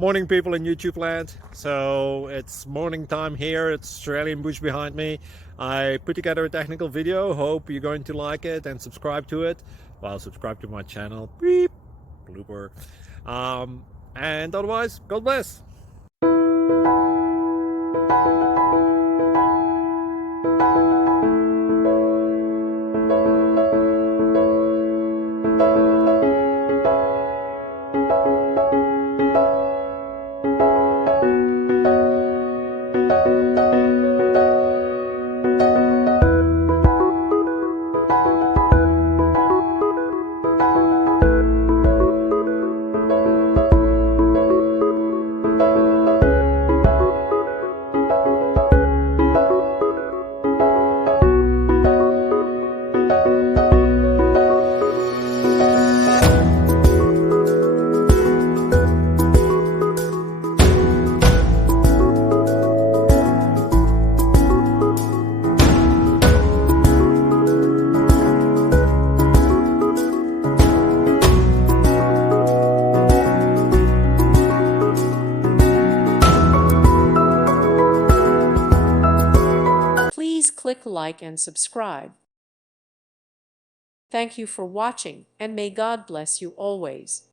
Morning, people in YouTube land. So it's morning time here. It's Australian bush behind me. I put together a technical video. Hope you're going to like it and subscribe to it. Well, subscribe to my channel. Beep. Blooper. And otherwise, God bless. Please click like and subscribe. Thank you for watching, and may God bless you always.